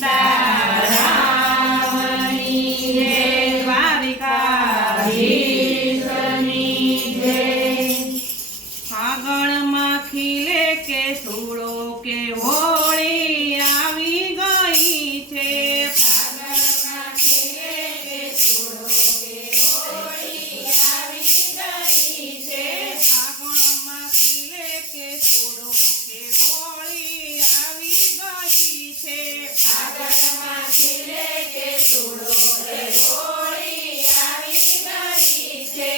સીતારામની જય, દ્વારિકાધીશની જય। ફાગણમાં ખીલે કે સુળો કે હોળી આવી ગઈ છે। ફાગણમાં ખીલે કે સુળો કે હોળી આવી ગઈ છે। ફાગણમાં ખીલે કે સુળો કે હોળી આવી ગઈ છે। ફાગણમાં ખીલે કે સુળો કે હોળી આવી ગઈ છે।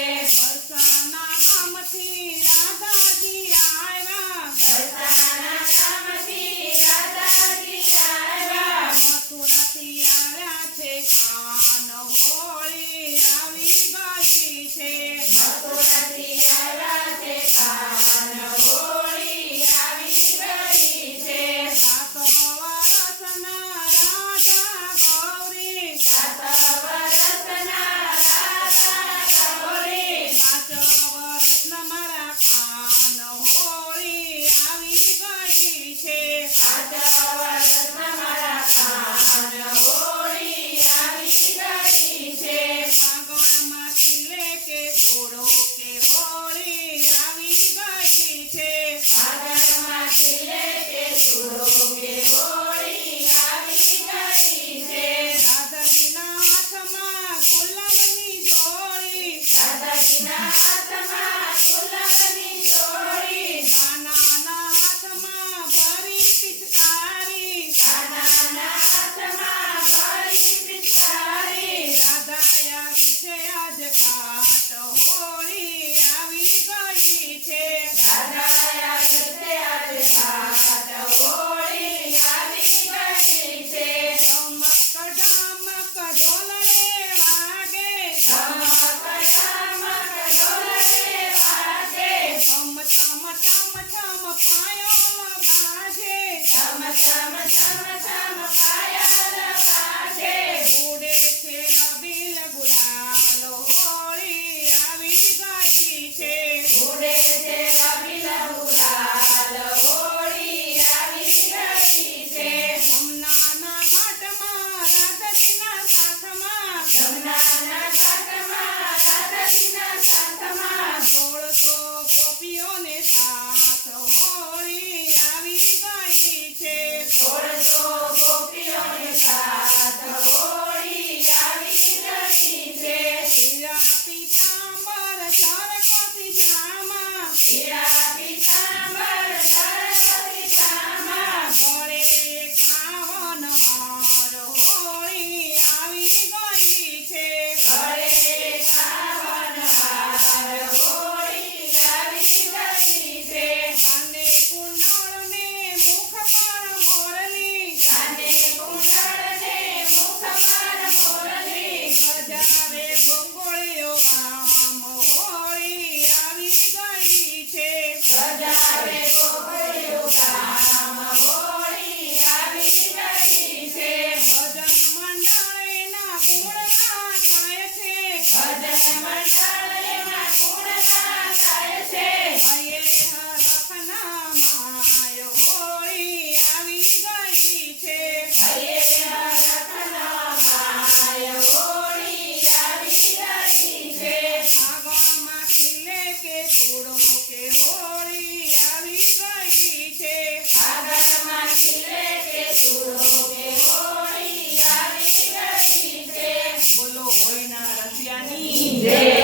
બરસાના ગામથી રાધાજી આવ્યા, બરસાના ગામથી રાધાજી આવ્યા। મથુરાથી આવ્યા છે કાન, હોળી આવી ગઈ છે। મથુરાથી આવ્યા છે કાન, હોળી આવી ગઈ છે। 7 વર્ષના રાધા ગૌરી, 7 વર્ષના રાધા ગૌરી, 5 વર્ષના મારા કાન, હોળી આવી ગઈ છે। 5 વર્ષના મારા કાન, હોળી આવી ગઈ છે। ફાગણમાં ખીલે કે સુળો કે હોળી આવી ગઈ છે। ફાગણમાં ખીલે કે સુળો કે હોળી આવી ગઈ છે। રાધાજીના હાથમાં ગુલાબની જોડી, રાધાજીના હાથમાં ગુલાબની જોડી, કાનાના હાથમાં ભરી પિચકારી, કાનાના હાથમાં ભરી પિચકારી। રાધા આવી છે આજ ઘાટ, હોળી આવી ગઈ છે। રાધા આવી છે આજ ઘાટ, હોળી આવી ગઈ છે। ઢમક ઢમક ઢોલરે વાગે, ઢમક ઢમક ઢોલરે વાગે, છમ છમ છમ છમ પાયોલ બાજે, છમ છમ છમ છમ પાયોલ બાજે। ઉડે છે અબીલ ગુલાલ, હોળી આવી ગઈ છે। ઉડે છે અબીલ ગુલાલ, હોળી આવી ગઈ છે। જમનાના ઘાટમાં રાધાજીના સાથમાં, જમનાના ઘાટમાં રાધાજીના સાથમાં, 1600 ગોપીઓને સાથ, હોળી આવી ગઈ છે। 1600 ગોપીઓને સાથ, હોળી આવી ગઈ છે। પીળા પીતાંબર ચરકોથી જામા, પીળા પીતાંબર ચરકોથી જામા, ગળે 51 હાર, હોળી આવી ગઈ છે। ગળે 51 હાર, હોળી આવી ગઈ છે। કાને કુંડળ ને મુખ પર મોરલી, કાને કુંડળ ને મુખ પર મોરલી, ગજાવે ગોકુળિયો ગામ, હોળી આવી ગઈ છે। ગજાવે ગોકુળિયો ગામ, હોળી આવી ગઈ છે। ભજન મંડળીના ગુણગાન ગાય છે, ભજન મંડળીના ગુણગાન ગાય છે। હૈયે હરખના માય, હોળી આવી ગઈ છે। હૈયે હરખના માય, હોળી આવી ગઈ છે। ફાગણમાં ખીલે કે સુળો કે હોળી આવી ગઈ છે। ફાગણમાં ખીલે કે સુળો કે હોળી આવી ગઈ છે। બોલો હોયના રસિયાની જય।